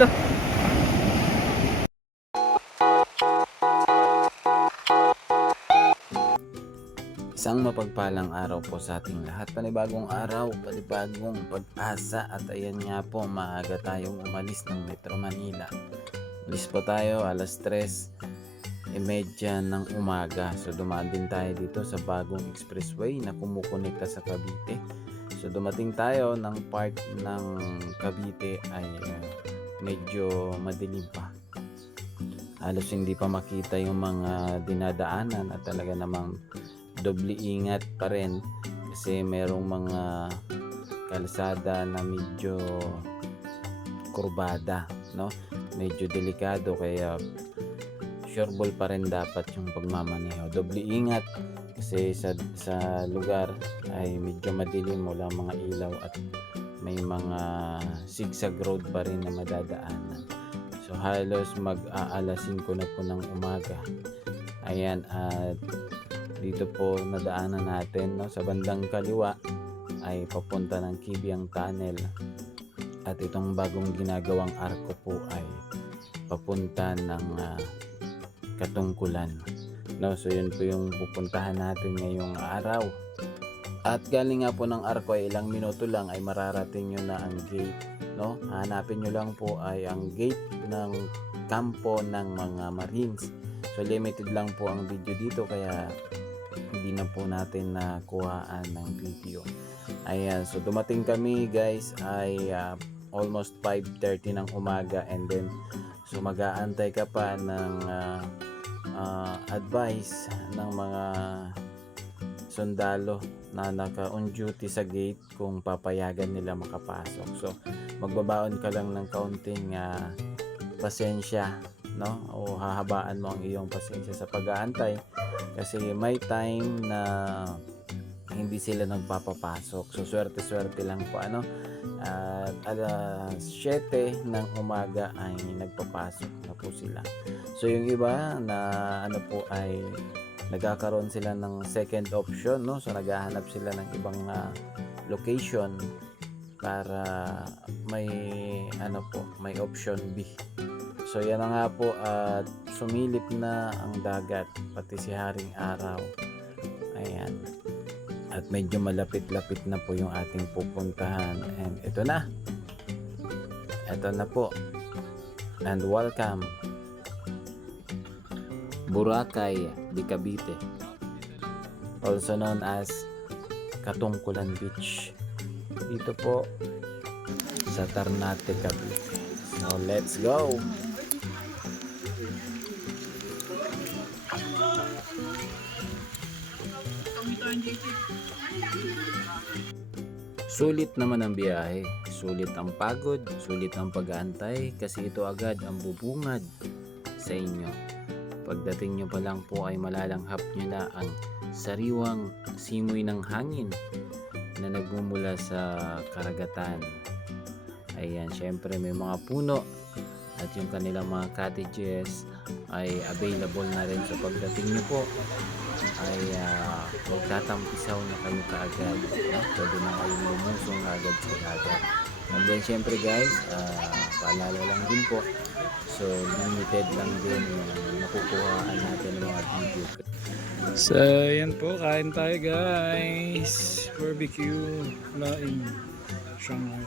Lo. Isang mapagpalang araw po sa ating lahat. Panibagong araw, panibagong pag-asa. At ayan nga po, maaga tayong umalis ng Metro Manila. Umalis po tayo alas 3:30 ng umaga. So dumaan din tayo dito sa bagong expressway na kumukonekta sa Cavite. So dumating tayo ng part ng Cavite ay medyo madilim pa. Halos hindi pa makita yung mga dinadaanan at talaga namang doble ingat pa rin kasi merong mga kalsada na medyo kurbada, no? Medyo delikado kaya sureball pa rin dapat yung pagmamaneho. Doble ingat kasi sa lugar ay medyo madilim, wala mga ilaw at may mga zigzag road pa rin na madadaanan. So halos mag-aalas 5 na po ng umaga. Ayan, at dito po nadaanan natin, no, sa bandang kaliwa ay papunta ng Kibiang Tunnel. At itong bagong ginagawang arko po ay papunta ng Katungkulan. No, so yun po yung pupuntahan natin ngayong araw. At galing nga po ng arko ay ilang minuto lang ay mararating nyo na ang gate, no? Hanapin nyo lang po ay ang gate ng kampo ng mga Marines. So limited lang po ang video dito kaya hindi na po natin nakuhaan ng video. Ayan, so dumating kami guys ay almost 5:30 ng umaga, and then so mag-aantay ka pa ng advice ng mga sundalo na naka-on duty sa gate kung papayagan nila makapasok. So magbabaon ka lang ng kaunting pasensya, no? O hahabaan mo ang iyong pasensya sa pag-aantay kasi may time na hindi sila nagpapapasok. So swerte-swerte lang po, ano? At alas 7 ng umaga ay nagpapasok na po sila. So yung iba na po ay nagkakaroon sila ng second option, no? So naghahanap sila ng ibang location para may may option B. So yan na nga po, at sumilip na ang dagat pati si Haring Araw. Ayan. At medyo malapit-lapit na po yung ating pupuntahan. And ito na. Ito na po. And welcome. Boracay de Cavite. Also known as Katungkulan Beach. Dito po sa Ternate, Cavite. So let's go. Sulit naman ang biyahe, sulit ang pagod, sulit ang pag-aantay kasi ito agad ang bubungad sa inyo. Pagdating nyo pa lang po ay malalanghap nyo na ang sariwang simoy ng hangin na nagmumula sa karagatan. Ayan, syempre may mga puno at yung kanilang mga cottages ay available na rin. So pagdating nyo po ay magtatampisaw na kayo kaagad, no? Pwede na kayong lumusong agad sa dagat. And then syempre guys, paalala lang din po, so limited lang din yung nakukuhaan natin ng mga video. So yan po, kain tayo guys, barbecue laing Shanghai.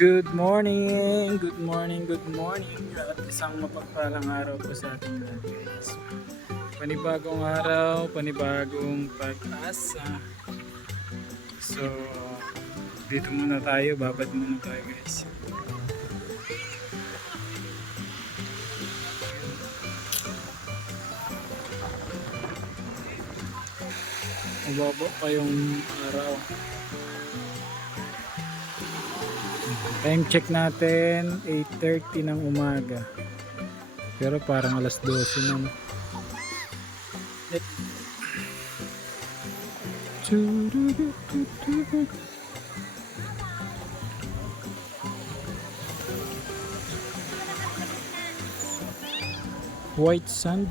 Good morning! Good morning! Good morning! At isang mapagpalang araw po sa ating lahat guys. Panibagong araw, panibagong pag-asa. So, dito muna tayo, babad muna tayo guys. Mababa pa yung araw. Time check natin 8:30 ng umaga. Pero parang alas 12 na. No? White sand.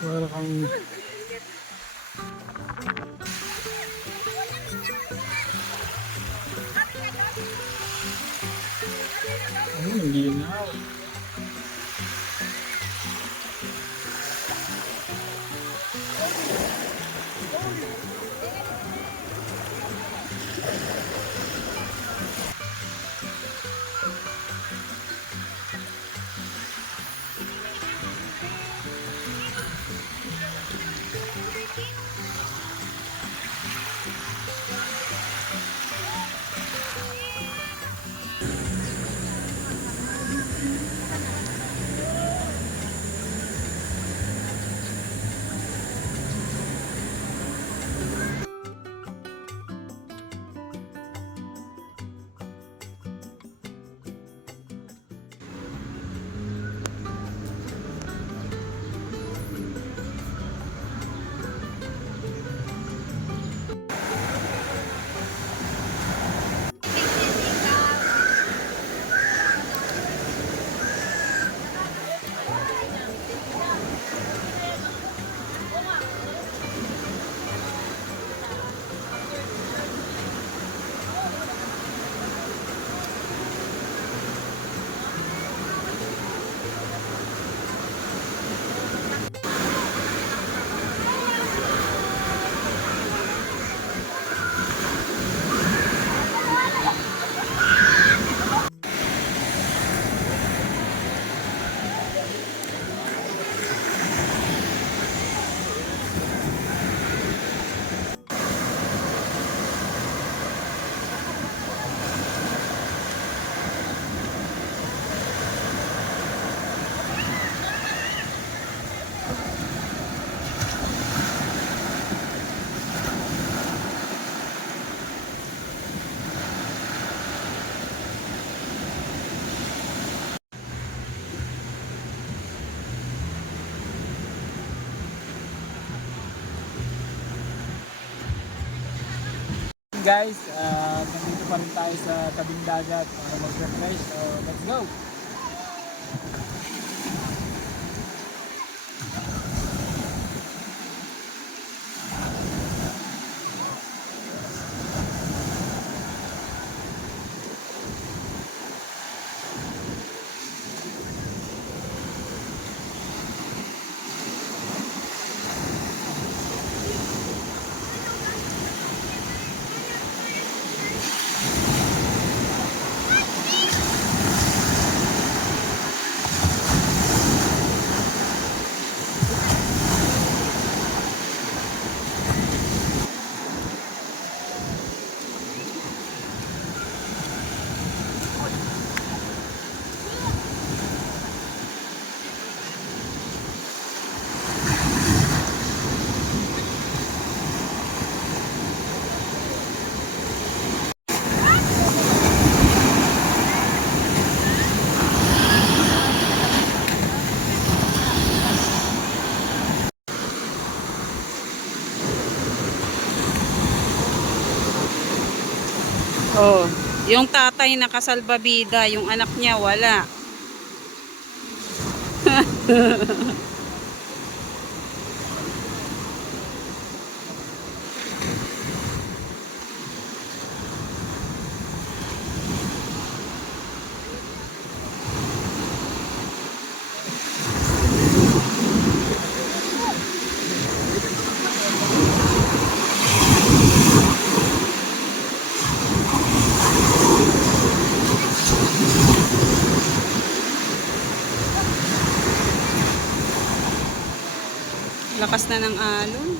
Parang hindi na. Guys, nandito pa rin tayo sa tabing dagat para mag-refresh. So, let's go! Oh, yung tatay nakasalbabida, yung anak niya wala. Lakas na ng alon.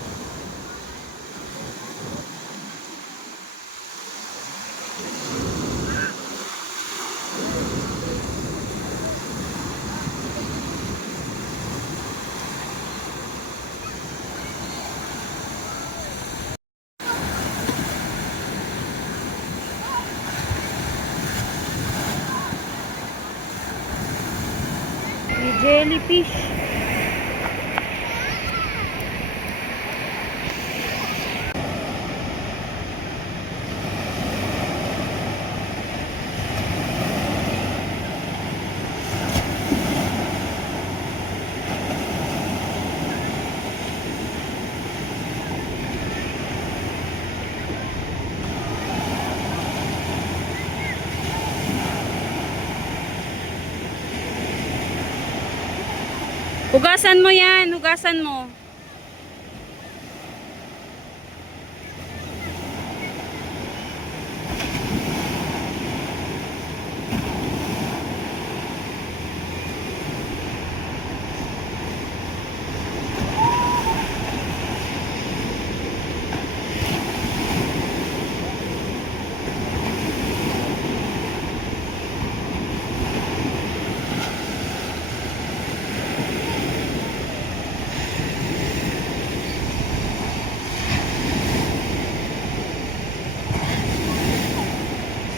Baby jellyfish. Hugasan mo yan, hugasan mo.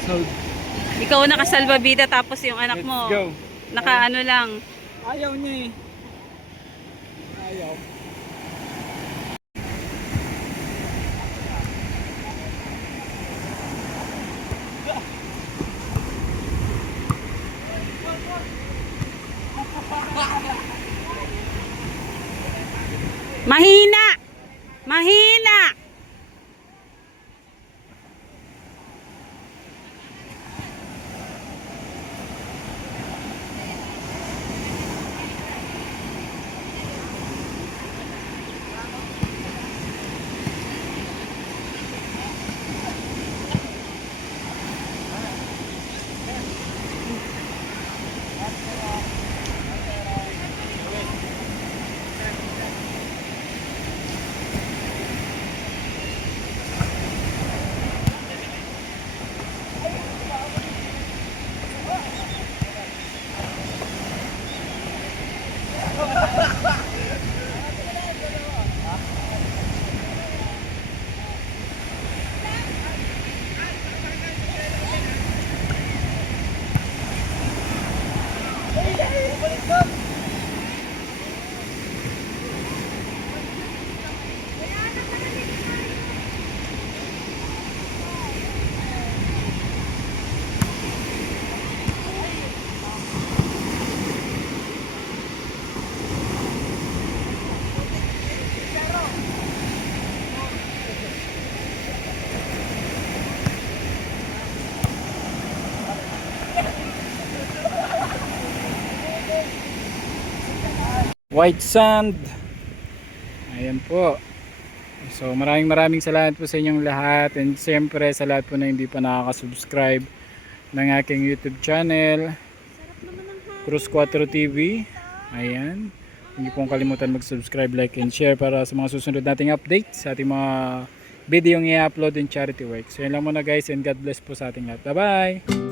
So, Ikaw nakasalbabida tapos yung anak let's mo go. nakaano lang. Ayaw niya eh. Ayaw. Mahina! Mahina! White sand. Ayan po. So maraming salamat po sa inyong lahat, and siyempre sa lahat po na hindi pa nakaka-subscribe ng aking YouTube channel, Cruz 4 TV. Ayan. Hindi pong kalimutan mag-subscribe, like, and share para sa mga susunod nating updates sa ating mga video yung i-upload in charity work. So yan lang muna guys, and God bless po sa ating lahat. Bye bye!